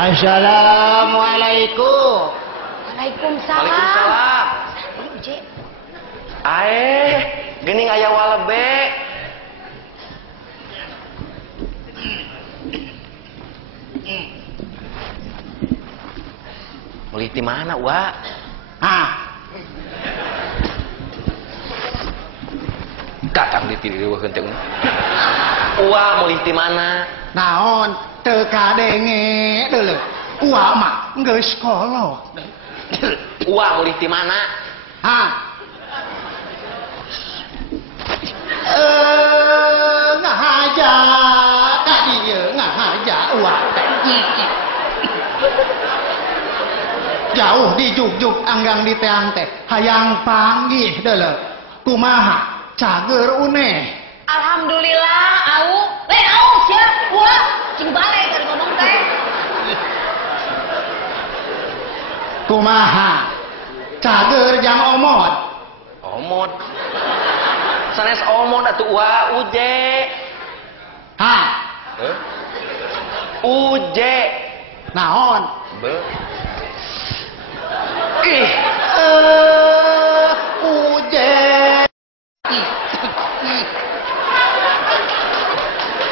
Assalamualaikum. Waalaikumsalam. Waalaikumsalam. Je. Geuning aya walebe. Meuli di mana, Wa? Datang di tidieuweun teh. Wa meuli di mana? Naon teu kadenge deuleu. Uwa mah geus kolot. Wa meuli di mana? Ngahaja ka dieu ngahaja uwa teh. Jauh di juk-juk anggang di teang teh hayang panggih deuleu. Kumaha cager une? Alhamdulillah au. Au sia ulah cing bale keur ngomong teh. Kumaha cager jang omot? Omot. Sanes omot atuh Wa uje. Uje. Naon? Uje.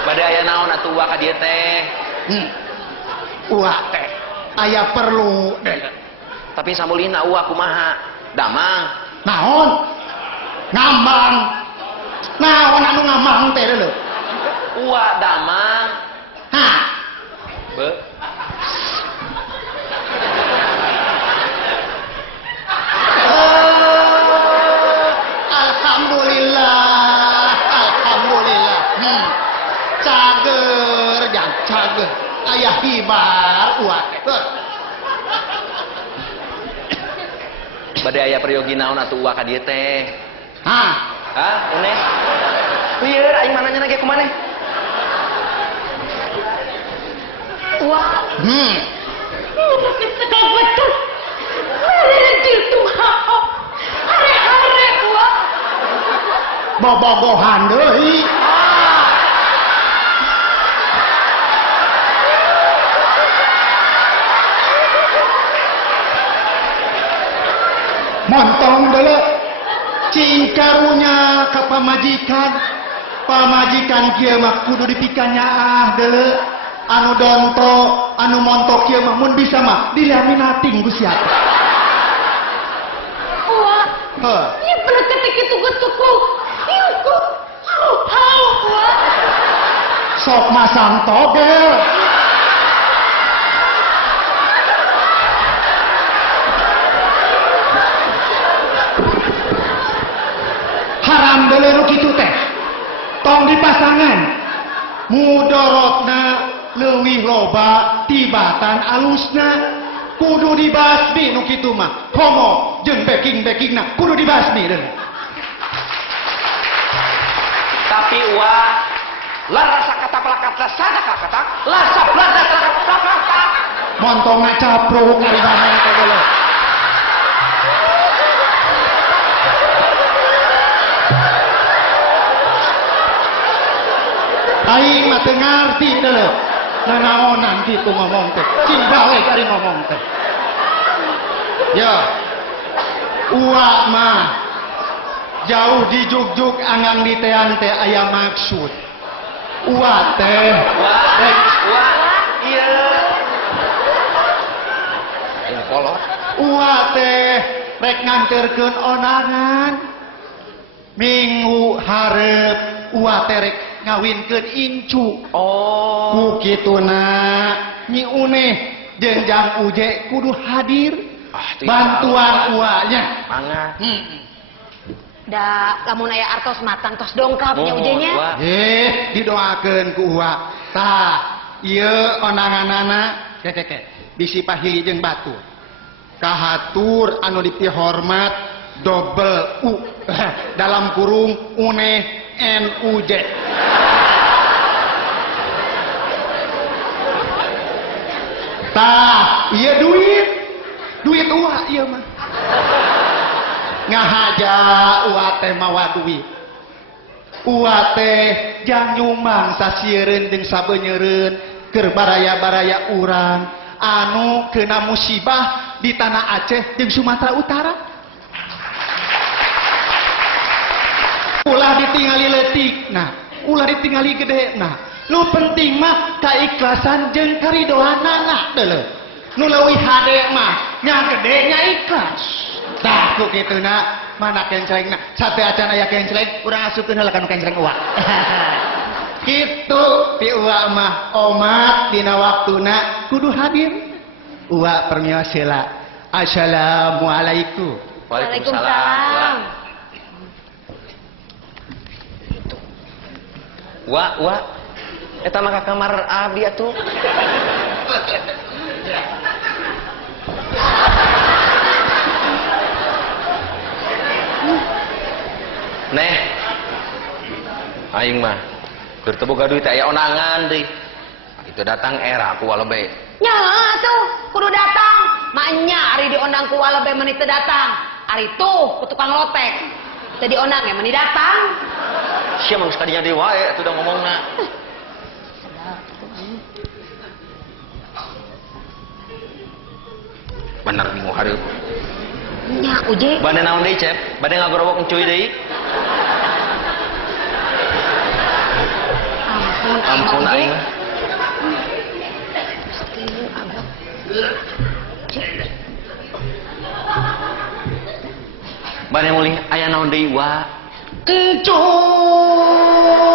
Bade aya naon atuh Wa ka dieu teh? Uwa teh aya perlu deh. Tapi samulina Wa kumaha? Damang. Naon? Ngambang. Naon anu ngambang teh deuleu? Wa damang. Alhamdulillah. Cager jang cager. Aya hibar uwa teh. Bade aya peryogi naon atuh Wa ka dieu teh? Une? Lieur aing mananya lagi kumaneh? Wah. Sedang betul. Gitu mau. Are-are wah. Bobogohan deui. Montong deuleu. Cing karunya ka pamajikan. Pamajikan kieu mah kudu dipikan nyaah deuleu. Anu donto, anu montok kieu mah mun bisa mah dilaminating ku sia. Wah. Ieu bener ketik itu geus tuku. Ieu ku. Hau wah. Sok masang togel. Haram deuleu nu kitu teh. Tong dipasangan. Mudorotna leuwih loba tibatan alusna. Kudu dibasmi nu kitu mah. Homo jeung backing-backingna kudu dibasmi deuleu. Tapi Wa larasa kata pelakata sada kata lasa belanda kata. Montongna capruk ari mana teh deuleu. Aing mah teu ngarti deuleu. Nanaonan kitu ngomong teh. Cing balik ari ngomong teh. Ya. Uwa mah jauh di juk-juk anggang di teang teh aya maksud. Uwa teh. Wa, iya. kolot. Uwa teh rek nganterkeun onangan. Minggu hareup uwa teh rek ngawinkeun incu. Oh. Ku kituna Nyi Uneh jeung Jang Uje kudu hadir. Bantuan uanya. Mangga. Da lamun aya artos matang tos dongkapnya ujenya. Didoakeun ku uwa. Tah, ieu onanganana keke bisi pahili jeung batu. Kahatur anu dipihormat double U dalam kurung Uneh NUJ. Tah, ieu duit uwa ieu mah. Ngahaja uwa teh mawa duit. Uwa teh jang nyumbang sasiereun jeung sabeunyereun keur baraya-baraya urang anu kena musibah di tanah Aceh jeung Sumatera Utara. Ulah ditingali leutikna, ulah ditingali gedena. Nu penting mah kaikhlasan jeung karidoanana deuleu. Nu leuwih hade mah nya gede nya ikhlas. Tah ku kituna mana kencelengna sate acan aya kenceleng urang asupkeun heula kana kenceleng uwa. Kitu ti uwa mah omat dina waktuna kudu hadir. Uwa permios heula. Assalamualaikum. Waalaikumsalam. Wa eta mah ka kamar abi atuh. Neh, aing mah keur teu boga duit aya onangan deui. Itu datang era ku walebe. Nya tuh kudu datang. Maknya ari diondang ku walebe meuni teu datang. Ari tuh ku tukang lotek. Teu diondang ya meuni datang. Sia mah geus kadinya deui wae atuh da ngomongna. Bener bingung hareup. Nya Uje. Bade naon deui, Cep? Bade ngagorobok encuy deui? Ampun aing mah. Bade mulih aya naon deui wa? Encuy.